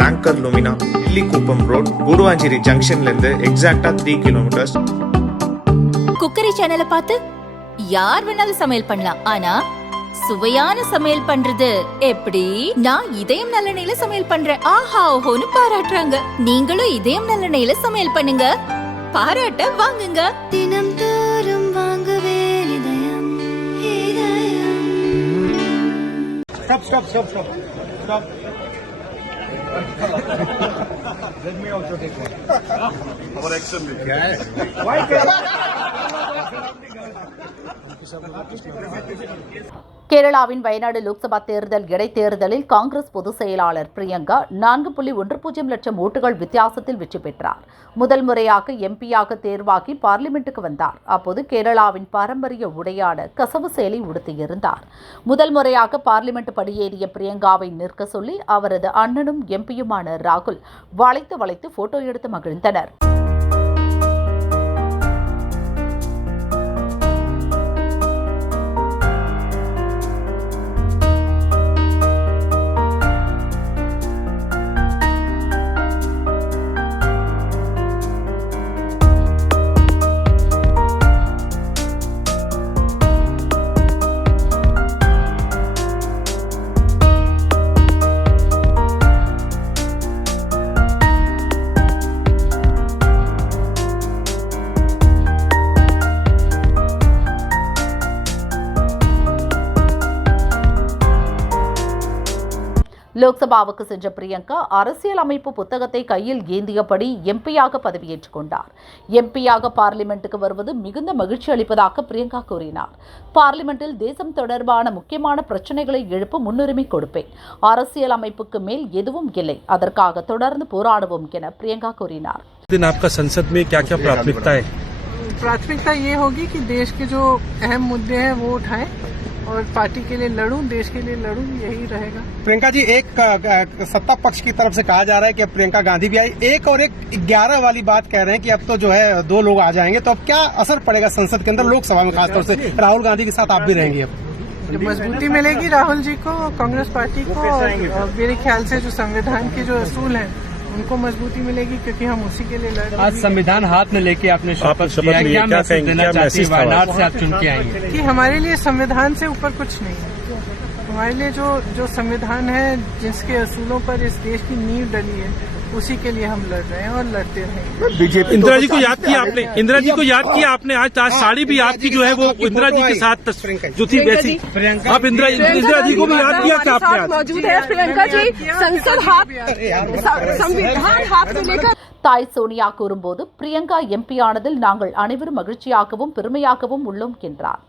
Longer Lumina, இல்லிக்குப்பம் road, Guduvancheri ஜங்ஷன்ல இருந்து எக்ஸாக்டா 3 kilometres. Cookery சேனலை பார்த்து யார் வேணாலும் சமையல் பண்ணலாம். ஆனா சுவையான சமையல் பண்றது எப்படி? நான் இதயம் நல்லெண்ணெயில சமையல் பண்றேன். ஆஹா ஓஹோன்னு பாராட்டுறாங்க. நீங்களும் இதயம் நல்லெண்ணெயில சமையல் பண்ணுங்க, பாராட்ட வாங்குங்க. தினம் தோறும் வாங்குவே இதயம் இதயம். Stop. Let me also take one. Our action. क्या है? Why? கேரளாவின் வயநாடு லோக்சபா தேர்தல் இடைத்தேர்தலில் காங்கிரஸ் பொதுச் செயலாளர் பிரியங்கா 4.10 லட்சம் ஓட்டுகள் வித்தியாசத்தில் வெற்றி பெற்றார். முதல் முறையாக எம்பியாக தேர்வாகி பார்லிமெண்ட்டுக்கு வந்தார். அப்போது கேரளாவின் பாரம்பரிய உடையான கசவு சேலை உடுத்தியிருந்தார். முதல் முறையாக பார்லிமெண்ட் படியேறிய பிரியங்காவை நிற்க சொல்லி அவரது அண்ணனும் எம்பியுமான ராகுல் வளைத்து போட்டோ எடுத்து மகிழ்ந்தனர். லோக்சபாவுக்கு சென்ற பிரியங்கா அரசியல் அமைப்பு புத்தகத்தை கையில் ஏந்தியபடி எம்பியாக பதவியேற்றுக் கொண்டார். எம்பியாக பார்லிமெண்ட்டுக்கு வருவது மிகுந்த மகிழ்ச்சி அளிப்பதாக பிரியங்கா கூறினார். பார்லிமெண்டில் தேசம் தொடர்பான முக்கியமான பிரச்சனைகளை எழுப்ப முன்னுரிமை கொடுப்பேன். அரசியல் அமைப்புக்கு மேல் எதுவும் இல்லை, அதற்காக தொடர்ந்து போராடுவோம் என பிரியங்கா கூறினார். संसद में क्या क्या प्राथमिकता है? प्राथमिकता ये होगी कि देश के जो अहम मुद्दे हैं वो उठाएं और पार्टी के लिए लड़ूं, देश के लिए लड़ूं, यही रहेगा। प्रियंका जी, एक सत्ता पक्ष की तरफ से कहा जा रहा है कि अब प्रियंका गांधी भी आई, एक और एक 11 वाली बात कह रहे हैं कि अब तो जो है 2 लोग आ जाएंगे, तो अब क्या असर पड़ेगा संसद के अंदर, लोकसभा में खासतौर से राहुल गांधी के साथ आप भी रहेंगी? अब मजबूती मिलेगी राहुल जी को, कांग्रेस पार्टी को, और मेरे ख्याल से जो संविधान के जो असूल हैं उनको मजबूती मिलेगी, क्योंकि हम उसी के लिए लड़ रहे हैं। आज संविधान हाथ में लेके आपने शपथ लिया, क्या मैसेज देना चाहती हैं? वायनाड से आप चुन के आई हैं कि हमारे लिए संविधान से ऊपर कुछ नहीं है। हमारे लिए जो संविधान है, जिसके असूलों पर इस देश की नींव डली है, उसी के लिए हम लड़ रहे हैं और लड़ते रहेंगे। बीजेपी इंदिरा जी को याद किया आपने, इंदिरा जी को याद किया आपने। आज साड़ी भी आपकी जो है वो इंदिरा जी के साथ जो थी वैसी आप इंदिरा जी को भी याद किया क्या आपने? मौजूद है प्रियंका जी, संविधान हाथ में लेकर தாய் சோனியா கூறும்போது பிரியங்கா எம்பி ஆனதில் நாங்கள் அனைவரும் மகிழ்ச்சியாகவும் பெருமையாகவும் உள்ளோம் என்றார்.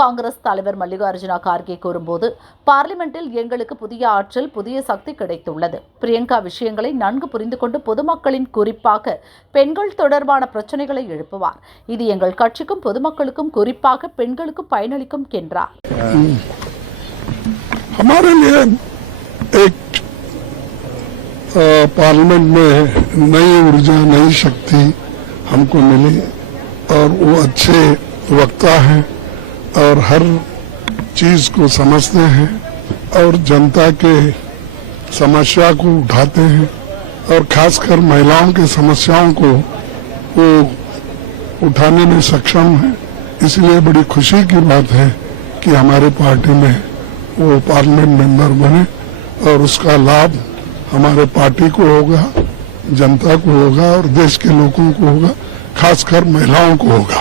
காங்கிரஸ் தலைவர் மல்லிகார்ஜுனா கார்கே கூறும்போது பார்லிமெண்டில் எங்களுக்கு புதிய ஆற்றல், புதிய சக்தி கிடைத்துள்ளது. பிரியங்கா விஷயங்களை நன்கு புரிந்து கொண்டு பொதுமக்களின், குறிப்பாக பெண்கள் தொடர்பான பிரச்சனைகளை எழுப்புவார். இது எங்கள் கட்சிக்கும் பொதுமக்களுக்கும், குறிப்பாக பெண்களுக்கும் பயனளிக்கும் என்றார். हमारे लिए एक पार्लियामेंट में नई ऊर्जा, नई शक्ति हमको मिली और वो अच्छे वक्ता हैं और हर चीज को समझते हैं और जनता के समस्या को उठाते हैं और खासकर महिलाओं की समस्याओं को वो उठाने में सक्षम है। इसलिए बड़ी खुशी की बात है कि हमारे पार्टी में वो पार्लियामेंट मेंबर बने और उसका लाभ हमारे पार्टी को होगा, जनता को होगा और देश के लोगों को होगा, खासकर महिलाओं को होगा।